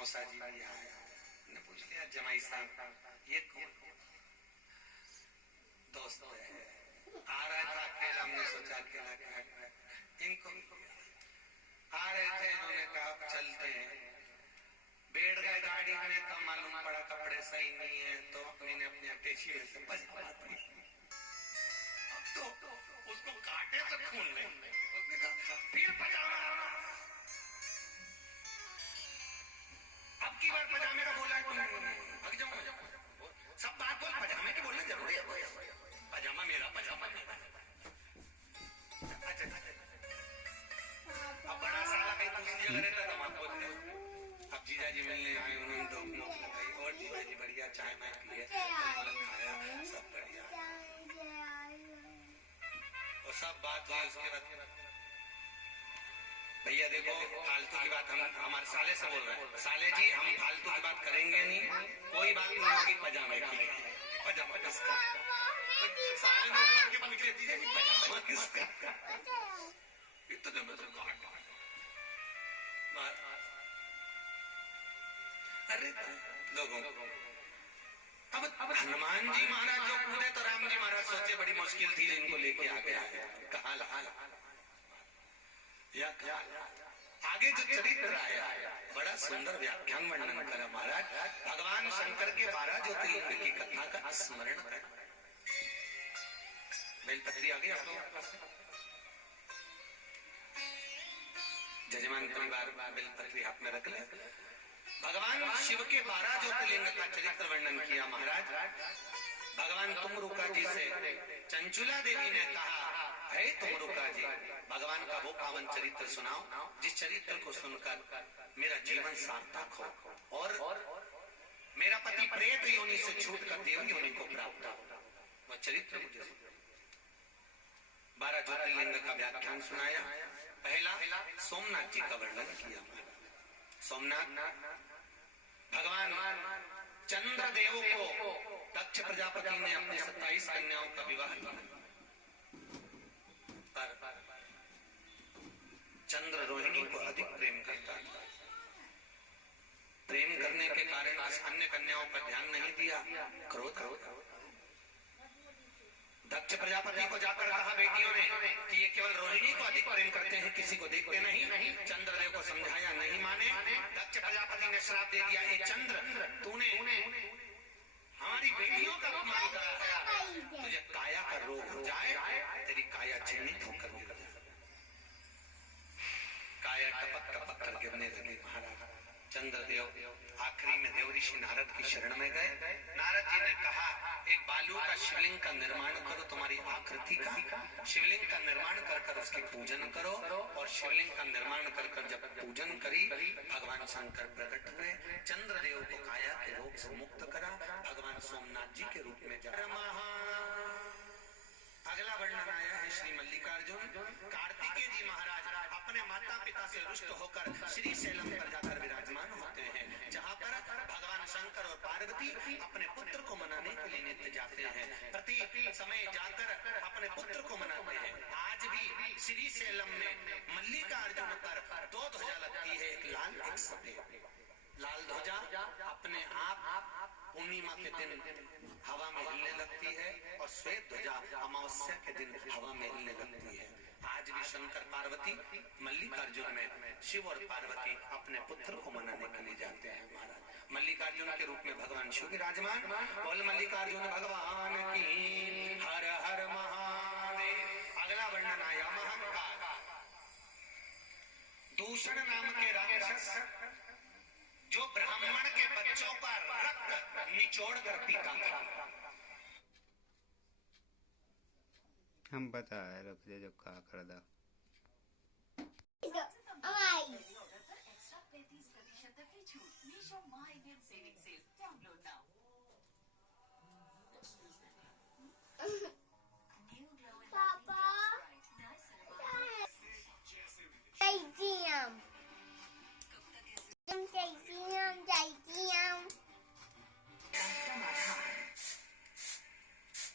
मौसा जी भी आए, ने पूछ लिया जमाई साहब ये कौन दोस्त है? आ रहा था अकेला, हमने सोचा अकेला क्या इनको आ रहे थे, इन्होंने कहा चलते हैं। बैठ गए गाड़ी में तो मालूम पड़ा कपड़े सही नहीं है, तो मैंने अपने अटैची में से पजामा तो उसको काटे से खून नहीं, उसने कहा फिर पजामा। अब की बार पजामे का बोला तुम भाग जाओ, सब बात बोल पजामे की बोलना जरूरी है। पजामा मेरा, पजामा मेरा। अच्छा अब बड़ा साला कहीं दूसरी जगह रहता था मां बोलते। अब जीजा जी मिलने आए, उन्होंने दो नोक लगाई और जीजा जी बढ़िया चाय में पिए, खाया, सब बढ़िया और सब बात हुई। उसके बाद भैया देखो फालतू की बात हम हमारे साले से बोल रहे हैं, साले जी हम फालतू की बात करेंगे नहीं, कोई बात नहीं होगी पजामे की। पजामा किसका? साले ने ऊपर के पूछ लेती है पजामा किसका? इतने में तो काट अरे लोगों अब हनुमान जी महाराज जो कूदे तो राम जी महाराज सोचे बड़ी मुश्किल थी इनको लेके आ गया, कहा आगे जो चरित्र आया बड़ा सुंदर व्याख्यान वर्णन करा महाराज। भगवान शंकर के 12 ज्योतिर्लिंग की कथा का स्मरण कर। बेलपत्री आ गई आप लोगों के पास? जजमान परिवार बेलपत्री हाथ में रख ले। भगवान शिव के 12 ज्योतिर्लिंग का चरित्र वर्णन किया महाराज। भगवान तुमरुका जी से चंचुला देवी ने कहा, है तुमरुका जी भगवान का वो पावन चरित्र सुनाओ जिस चरित्र को सुनकर मेरा जीवन सार्थक हो और मेरा पति प्रेत योनि से छूटकर देव योनि को प्राप्त हो। वह चरित्र मुझे 12 ज्योतिर्लिंग का व्याख्यान सुनाया। पहला सोमनाथ जी का वर्णन किया। सोमनाथ भगवान चंद्रदेव को दक्ष प्रजापति ने अपने 27 कन्याओं का विवाह किया। चंद्र रोहिणी को अधिक प्रेम करता था। प्रेम करने के कारण अन्य कन्याओं पर ध्यान नहीं दिया, क्रोध। दक्ष प्रजापति को जाकर कहा बेटियों ने कि ये केवल रोहिणी को अधिक प्रेम करते हैं, किसी को देखते नहीं। चंद्रदेव को समझाया, नहीं माने। दक्ष प्रजापति ने श्राप दे दिया, ए चंद्र तूने हमारी बेटियों का अपमान करा है, तुझे काया का रोग हो जाए, तेरी काया चिन्हित होकर गिर जाए। काया टपक टपक कर गिरने लगी। महाराज चंद्रदेव आखिरी में देव ऋषि नारद की शरण में गए। नारद जी ने कहा, एक बालू का शिवलिंग का निर्माण करो, तुम्हारी आकृति का शिवलिंग का निर्माण कर उसकी पूजन करो। और शिवलिंग का निर्माण कर जब पूजन करी, भगवान शंकर प्रकट हुए, चंद्रदेव को काया के रोग से मुक्त करा, भगवान सोमनाथ जी के रूप में जा। अगला वर्णन आया है श्री मल्लिकार्जुन। कार्तिकेय जी महाराज अपने माता पिता से रुष्ट होकर श्री शैलम पर जाकर विराजमान होते हैं, जहाँ पर भगवान शंकर और पार्वती अपने पुत्र को मनाने के लिए नित्य जाते हैं। प्रति समय जाकर अपने पुत्र को मनाते हैं। आज भी श्री शैलम में मल्लिकार्जुन पर 2 ध्वजा लगती है, एक लाल एक सफेद। लाल ध्वजा अपने आप पूर्णिमा के दिन हवा में हिलने लगती है और श्वेत ध्वजा अमावस्या के दिन हवा में हिलने लगती है। आज भी शंकर पार्वती मल्लिकार्जुन में शिव और पार्वती अपने पुत्र को मनाने के लिए जाते हैं। महाराज मल्लिकार्जुन के रूप में भगवान शिव विराजमान। बोल मल्लिकार्जुन भगवान की हर हर महादेव। अगला वर्णन आया महंकार। दूषण नाम के राक्षस जो ब्राह्मण के बच्चों का रक्त निचोड़ कर पीता था। हम बता रख दे जो का कर दा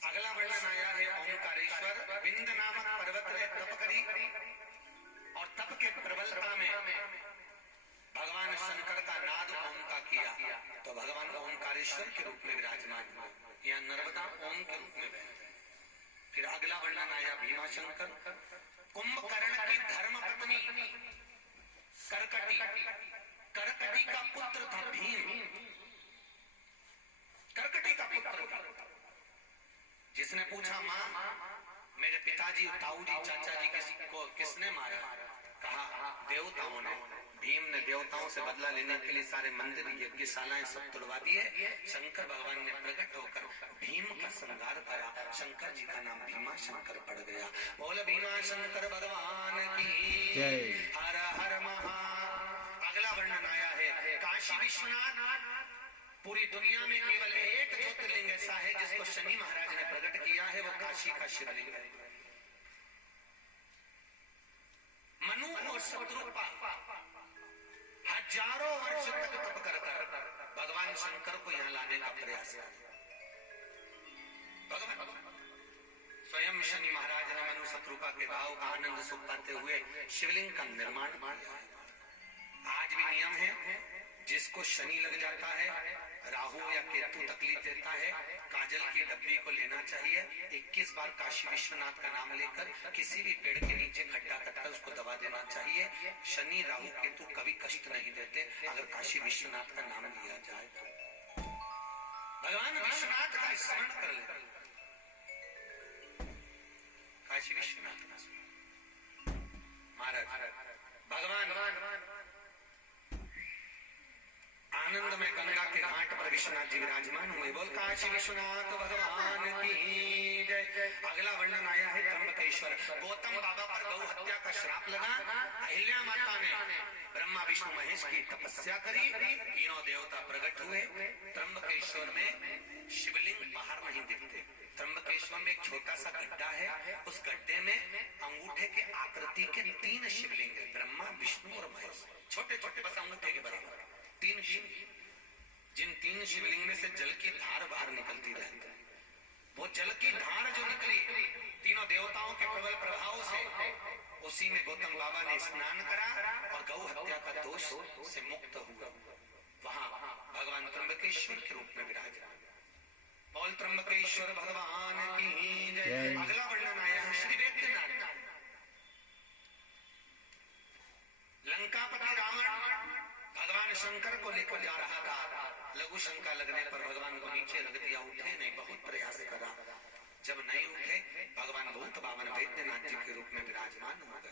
अगला वर्णन आया है ओंकारेश्वर। विंध्य नामक पर्वत ने तप करी और तप के प्रबलता में भगवान शंकर का नाद ओम का किया तो भगवान ओमकारेश्वर के रूप में विराजमान हुआ, या नर्मदा ओम के रूप में बहते। फिर अगला वर्णन आया भीमाशंकर। कुंभकर्ण की धर्म पत्नी करकटी, करकटी का पुत्र था भीम, करकटी का पुत्र था। जिसने पूछा माँ मेरे पिताजी, ताऊजी, चाचा जी को किसने मारा? कहा देवताओं ने। भीम ने देवताओं से बदला लेने के लिए सारे मंदिर, यज्ञशालाएं सब तुड़वा दिए। शंकर भगवान ने प्रकट होकर भीम का संहार करा। शंकर जी का नाम भीमा शंकर पड़ गया। बोल भीमा शंकर भगवान की जय। हर हर महा। अगला वर्णन आया है काशी विश्वनाथ। पूरी दुनिया में केवल एक ज्योतिर्लिंग ऐसा है जिसको शनि महाराज ने प्रकट किया है, वो काशी का शिवलिंग है। मनु और शत्रुपा हजारों वर्ष तक तप कर भगवान शंकर को यहाँ लाने का प्रयास किया। भगवान स्वयं शनि महाराज ने मनु शत्रुपा के भाव का आनंद सुख पाते हुए शिवलिंग का निर्माण किया। आज भी नियम है, जिसको शनि लग जाता है, राहु या केतु तकलीफ देता है, काजल की डब्बी को लेना चाहिए। 21 बार काशी विश्वनाथ का नाम लेकर किसी भी पेड़ के नीचे खड्डा करकर उसको दबा देना चाहिए। शनि राहु केतु कभी कष्ट नहीं देते अगर काशी विश्वनाथ का नाम लिया जाए। भगवान विश्वनाथ का स्मरण कर ले। काशी विश्वनाथ का महाराज भगवान आनंद में गंगा के घाट पर विश्वनाथ जी विराजमान हुए। बोल काशी विश्वनाथ भगवान की जय। अगला वर्णन आया है त्र्यंबकेश्वर। गौतम बाबा पर गौ हत्या का श्राप लगा। अहिल्या माता ने ब्रह्मा विष्णु महेश की तपस्या करी, तीनों देवता प्रकट हुए। त्र्यंबकेश्वर में शिवलिंग बाहर नहीं दिखते। त्र्यंबकेश्वर में एक छोटा सा गड्ढा है, उस गड्ढे में अंगूठे के आकृति के 3 शिवलिंग है, ब्रह्मा विष्णु और महेश, छोटे छोटे बस अंगूठे के बराबर 3 शिव। जिन 3 शिवलिंग में से जल की धार बाहर निकलती रहती है। वो जल की धार जो निकली तीनों देवताओं के प्रबल प्रभाव से, उसी में गौतम बाबा ने स्नान करा और गौ हत्या का दोष से मुक्त हुआ। वहां भगवान त्र्यंबकेश्वर के रूप में विराजमान। बोल त्र्यंबकेश्वर भगवान की जय। अगला वर्णन आया है श्री वैद्यनाथ। लंकापति रावण भगवान शंकर को लेकर जा रहा था। लघु शंका लगने पर भगवान को नीचे रख दिया, उठे नहीं, बहुत प्रयास करा। जब नहीं उठे, भगवान भूत बावन वैद्यनाथ जी के रूप में विराजमान हो गए।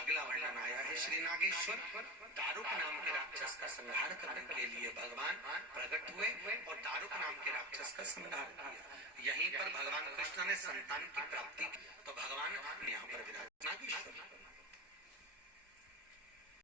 अगला वर्णन आया है श्री नागेश्वर। दारुक नाम के राक्षस का संहार करने के लिए भगवान प्रकट हुए और दारुक नाम के राक्षस का संहार किया। यहीं पर भगवान कृष्ण ने संतान की प्राप्ति की, तो भगवान यहाँ पर विराज नागेश्वर।